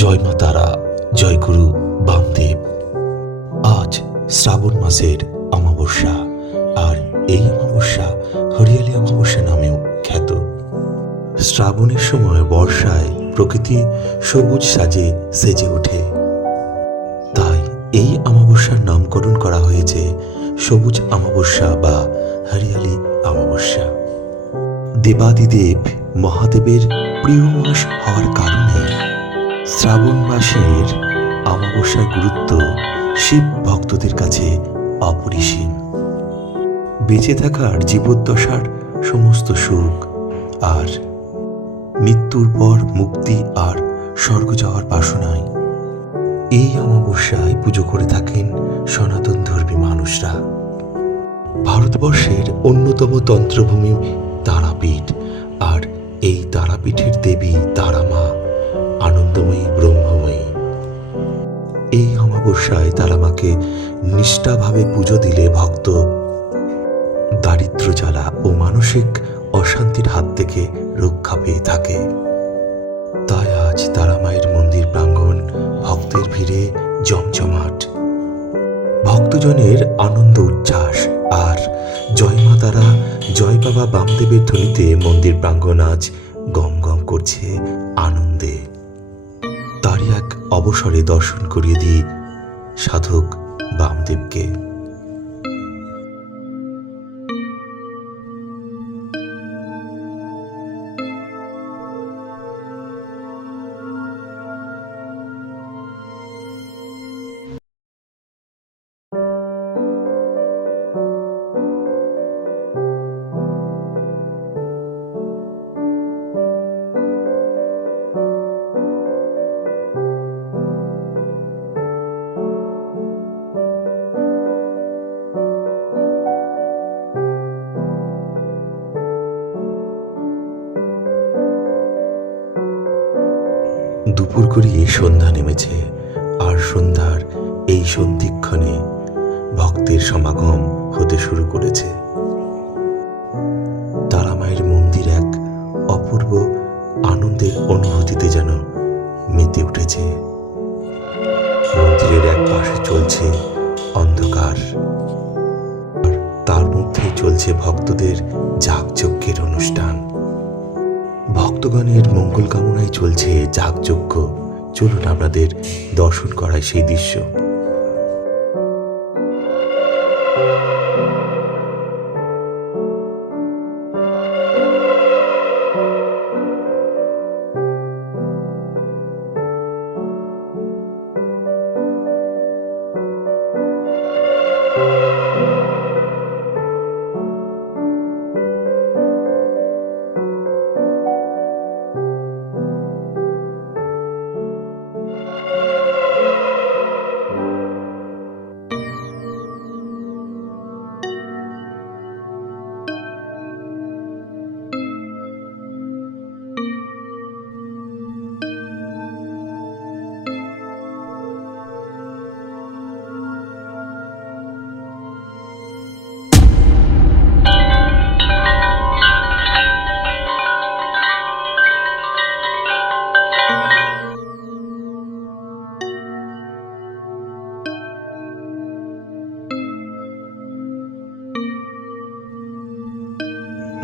জয় মা তারা, জয় গুরু বামদেব। আজ শ্রাবণ মাসের অমাবস্যা, আর এই অমাবস্যা হরিয়ালি অমাবস্যা নামেও খ্যাত। শ্রাবণের সময় বর্ষায় প্রকৃতি সবুজ সাজে সেজে ওঠে, তাই এই অমাবস্যার নামকরণ করা হয়েছে সবুজ অমাবস্যা বা হরিয়ালি অমাবস্যা। দেবাদিদেব মহাদেবের প্রিয় মাস হওয়ার কারণে শ্রাবণ মাসের অমাবস্যার গুরুত্ব শিব ভক্তদের কাছে অপরিসীম। বেঁচে থাকার জীবদ্দশার সমস্ত সুখ আর মৃত্যুর পর মুক্তি আর স্বর্গ যাওয়ার বাসনায় এই অমাবস্যায় পুজো করে থাকেন সনাতন ধর্মী মানুষরা। ভারতবর্ষের অন্যতম তন্ত্রভূমি তারাপীঠ, আর এই তারাপীঠের দেবী তারা মা আনন্দময়ী ব্রহ্মময়ী। এই অমাবস্যায় তারা মাকে নিষ্ঠাভাবে পুজো দিলে ভক্ত দারিদ্র্য জ্বালা ও মানসিক অশান্তির হাত থেকে রক্ষা পেয়ে থাকে। তাই আজ তারা মায়ের মন্দির প্রাঙ্গণ ভক্তের ভিড়ে জমজমাট। ভক্তজনের আনন্দ উচ্ছ্বাস আর জয় মা তারা, জয় বাবা বামদেবের ধ্বনিতে মন্দির প্রাঙ্গণ আজ গম গম করছে আনন্দে। তারই এক অবসরে দর্শন করিয়ে দিই সাধক বামদেবকে। দুপুর গড়িয়ে সন্ধ্যা নেমেছে, আর সন্ধ্যার এই সন্ধিক্ষণে ভক্তের সমাগম হতে শুরু করেছে। তারা মায়ের মন্দির এক অপূর্ব আনন্দের অনুভূতিতে যেন মেতে উঠেছে। মন্দিরের এক পাশে চলছে অন্ধকার, আর তার মধ্যে চলছে ভক্তদের যাগযজ্ঞের অনুষ্ঠান। ভক্তগণের মঙ্গল কামনায় চলছে যাগযজ্ঞ। চলুন আপনাদের দর্শন করায় সেই দৃশ্য।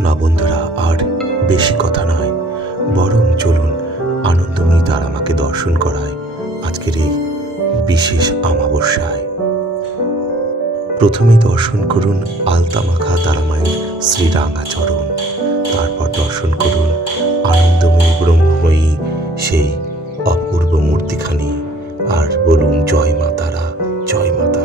না বন্ধুরা, আর বেশি কথা নয়, বরং চলুন আনন্দময়ী তারা মাকে দর্শন করায় আজকের এই বিশেষ অমাবস্যায়। প্রথমে দর্শন করুন আলতা মাখা তারা মায়ের শ্রীরাঙা চরণ, তারপর দর্শন করুন আনন্দময়ী ব্রহ্মময়ী সেই অপূর্ব মূর্তিখানি, আর বলুন জয় মা তারা, জয় মা তারা।